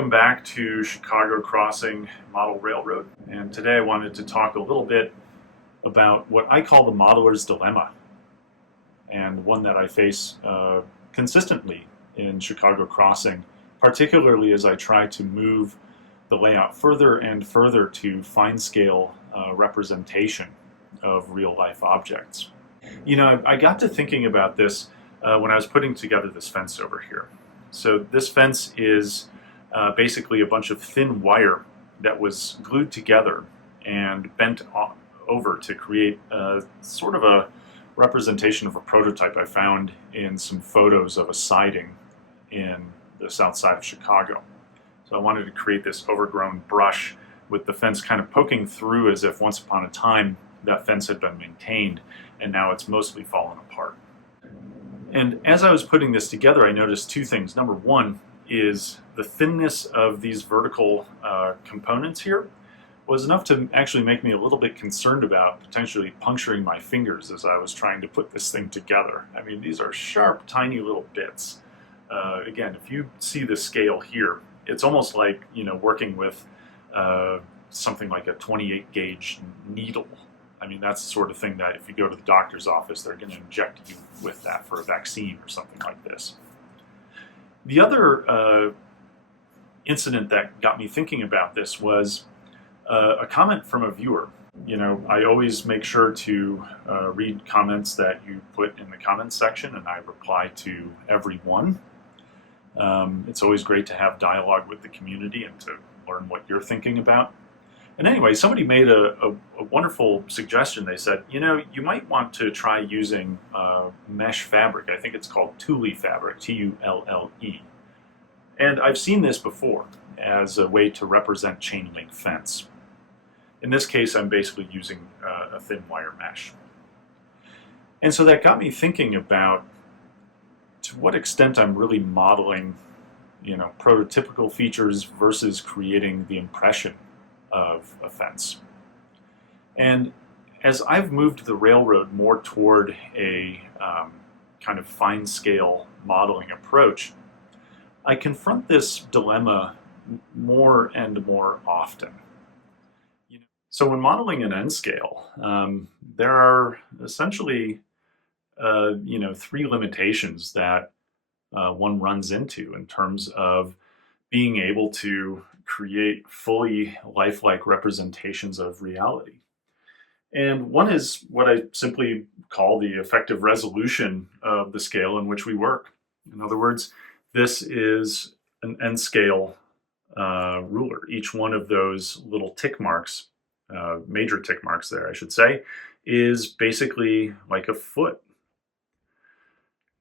Welcome back to Chicago Crossing Model Railroad. And today I wanted to talk a little bit about what I call the modeler's dilemma, and one that I face consistently in Chicago Crossing, particularly as I try to move the layout further and further to fine-scale representation of real-life objects. You know, I got to thinking about this when I was putting together this fence over here. So this fence is basically a bunch of thin wire that was glued together and bent over to create sort of a representation of a prototype I found in some photos of a siding in the south side of Chicago. So I wanted to create this overgrown brush with the fence kind of poking through as if once upon a time that fence had been maintained and now it's mostly fallen apart. And as I was putting this together, I noticed two things. Number one is the thinness of these vertical components here was enough to actually make me a little bit concerned about potentially puncturing my fingers as I was trying to put this thing together. I mean, these are sharp, tiny little bits. Again, if you see the scale here, it's almost like, you know, working with something like a 28 gauge needle. I mean, that's the sort of thing that if you go to the doctor's office, they're going to inject you with that for a vaccine or something like this. The other incident that got me thinking about this was a comment from a viewer. You know, I always make sure to read comments that you put in the comments section, and I reply to every one. It's always great to have dialogue with the community and to learn what you're thinking about. And anyway, somebody made a wonderful suggestion. They said, you know, you might want to try using mesh fabric. I think it's called Tulle fabric, T-U-L-L-E. And I've seen this before as a way to represent chain link fence. In this case, I'm basically using a thin wire mesh. And so that got me thinking about to what extent I'm really modeling, you know, prototypical features versus creating the impression of a fence. And as I've moved the railroad more toward a kind of fine scale modeling approach, I confront this dilemma more and more often. So when modeling an N scale, there are essentially you know, three limitations that one runs into in terms of being able to create fully lifelike representations of reality. And one is what I simply call the effective resolution of the scale in which we work. In other words, this is an N scale ruler. Each one of those little tick marks, major tick marks there, I should say, is basically like a foot.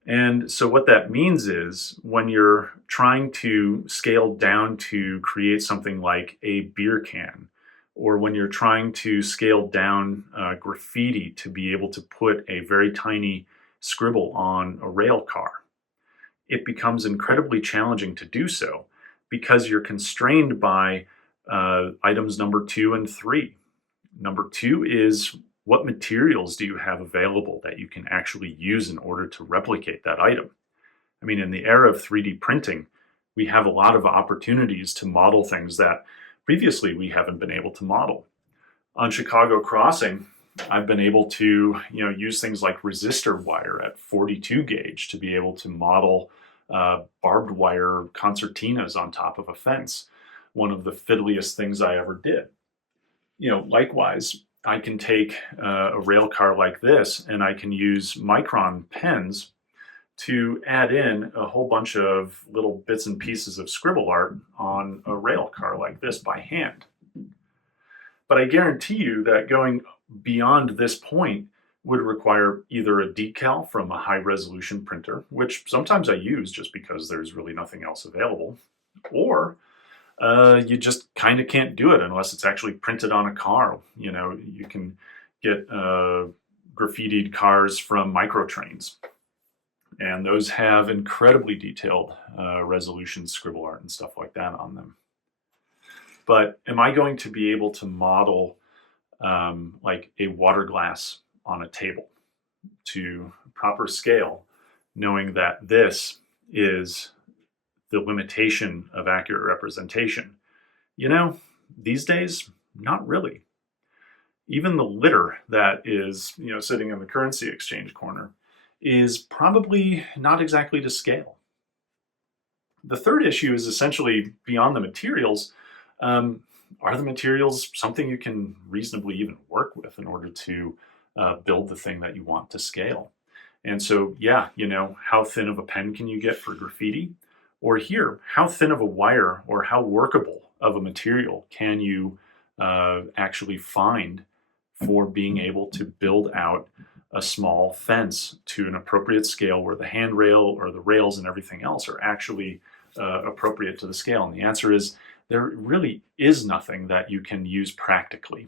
And so what that means is when you're trying to scale down to create something like a beer can, or when you're trying to scale down graffiti to be able to put a very tiny scribble on a rail car, it becomes incredibly challenging to do so because you're constrained by items number 2 and 3. Number 2 is what materials do you have available that you can actually use in order to replicate that item? I mean, in the era of 3D printing, we have a lot of opportunities to model things that previously we haven't been able to model. On Chicago Crossing, I've been able to, you know, use things like resistor wire at 42 gauge to be able to model barbed wire concertinas on top of a fence. One of the fiddliest things I ever did. You know, likewise, I can take a rail car like this and I can use micron pens to add in a whole bunch of little bits and pieces of scribble art on a rail car like this by hand. But I guarantee you that going beyond this point would require either a decal from a high resolution printer, which sometimes I use just because there's really nothing else available, or you just kind of can't do it unless it's actually printed on a car. You know, you can get graffitied cars from microtrains, and those have incredibly detailed resolution scribble art and stuff like that on them. But am I going to be able to model like a water glass on a table to proper scale, knowing that this is the limitation of accurate representation? You know, these days, not really. Even the litter that is, sitting in the currency exchange corner is probably not exactly to scale. The third issue is essentially beyond the materials. Um, are the materials something you can reasonably even work with in order to build the thing that you want to scale? And so, yeah, how thin of a pen can you get for graffiti? Or here, how thin of a wire or how workable of a material can you actually find for being able to build out a small fence to an appropriate scale where the handrail or the rails and everything else are actually appropriate to the scale? And the answer is there really is nothing that you can use practically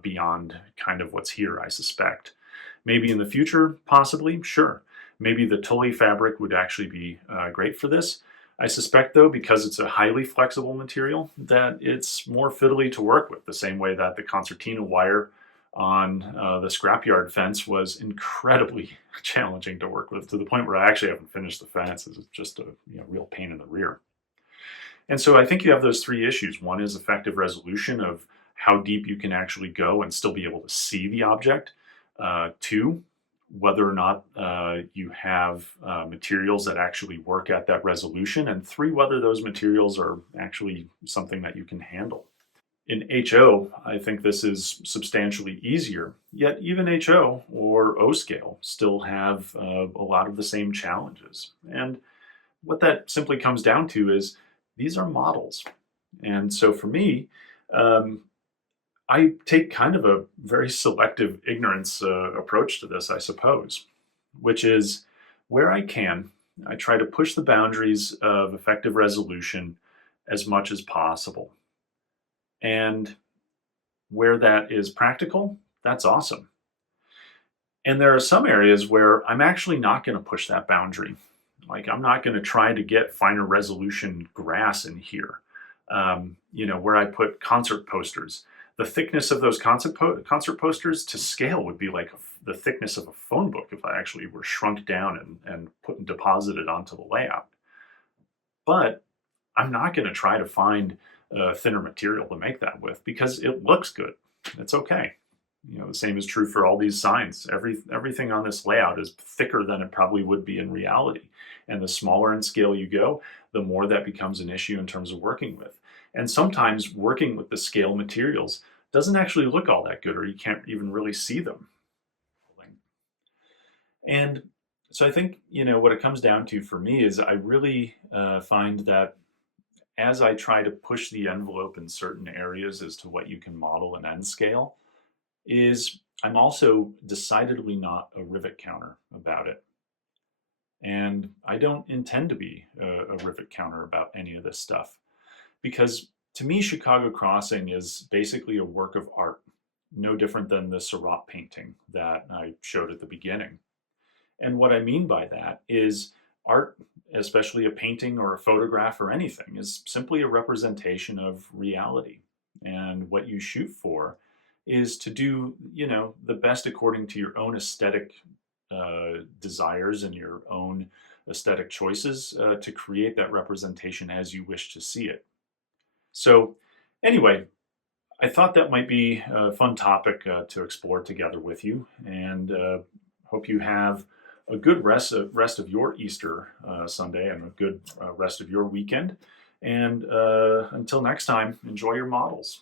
beyond kind of what's here, I suspect. Maybe in the future, possibly, sure. Maybe the Tully fabric would actually be great for this. I suspect, though, because it's a highly flexible material, that it's more fiddly to work with, the same way that the concertina wire on the scrapyard fence was incredibly challenging to work with, to the point where I actually haven't finished the fence. It's just a real pain in the rear. And so I think you have those three issues. One is effective resolution of how deep you can actually go and still be able to see the object. Two, whether or not you have materials that actually work at that resolution. And three, whether those materials are actually something that you can handle. In HO, I think this is substantially easier, yet even HO or O scale still have a lot of the same challenges. And what that simply comes down to is these are models. And so for me, I take kind of a very selective ignorance approach to this, I suppose, which is where I can, I try to push the boundaries of effective resolution as much as possible. And where that is practical, that's awesome. And there are some areas where I'm actually not going to push that boundary. Like I'm not going to try to get finer resolution grass in here. Where I put concert posters. The thickness of those concert posters to scale would be like the thickness of a phone book if I actually were shrunk down and put and deposited onto the layout. But I'm not going to try to find a thinner material to make that with because it looks good. It's okay. The same is true for all these signs. Everything on this layout is thicker than it probably would be in reality. And the smaller in scale you go, the more that becomes an issue in terms of working with. And sometimes working with the scale materials doesn't actually look all that good, or you can't even really see them. And so I think, what it comes down to for me is I really find that as I try to push the envelope in certain areas as to what you can model in N scale, is I'm also decidedly not a rivet counter about it. And I don't intend to be a rivet counter about any of this stuff. Because to me, Chicago Crossing is basically a work of art, no different than the Seurat painting that I showed at the beginning. And what I mean by that is art, especially a painting or a photograph or anything, is simply a representation of reality. And what you shoot for is to do, the best according to your own aesthetic desires and your own aesthetic choices to create that representation as you wish to see it. So anyway, I thought that might be a fun topic to explore together with you, and hope you have a good rest of your Easter Sunday and a good rest of your weekend. And until next time, enjoy your models.